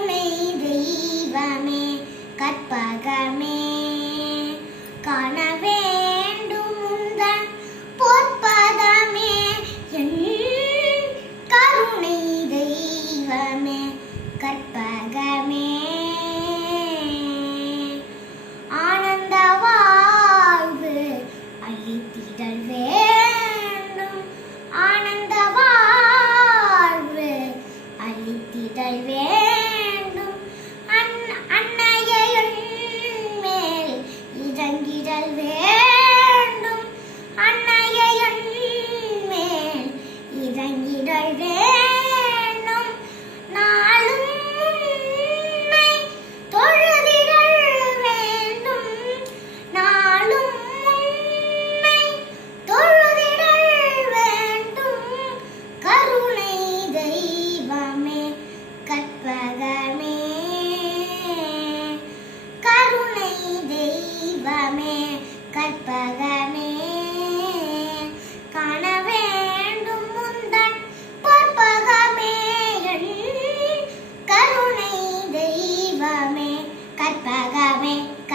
கருணை தெய்வமே கற்பகமே. காண வேண்டும் முந்தன் பொற்பதமே கருணை தெய்வமே கற்பகமே. ஆனந்த வாழ்வு வேண்டும். ஆனந்த வாழ்வு அழித்திடல் வேண்டும் Alegre.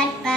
Bye.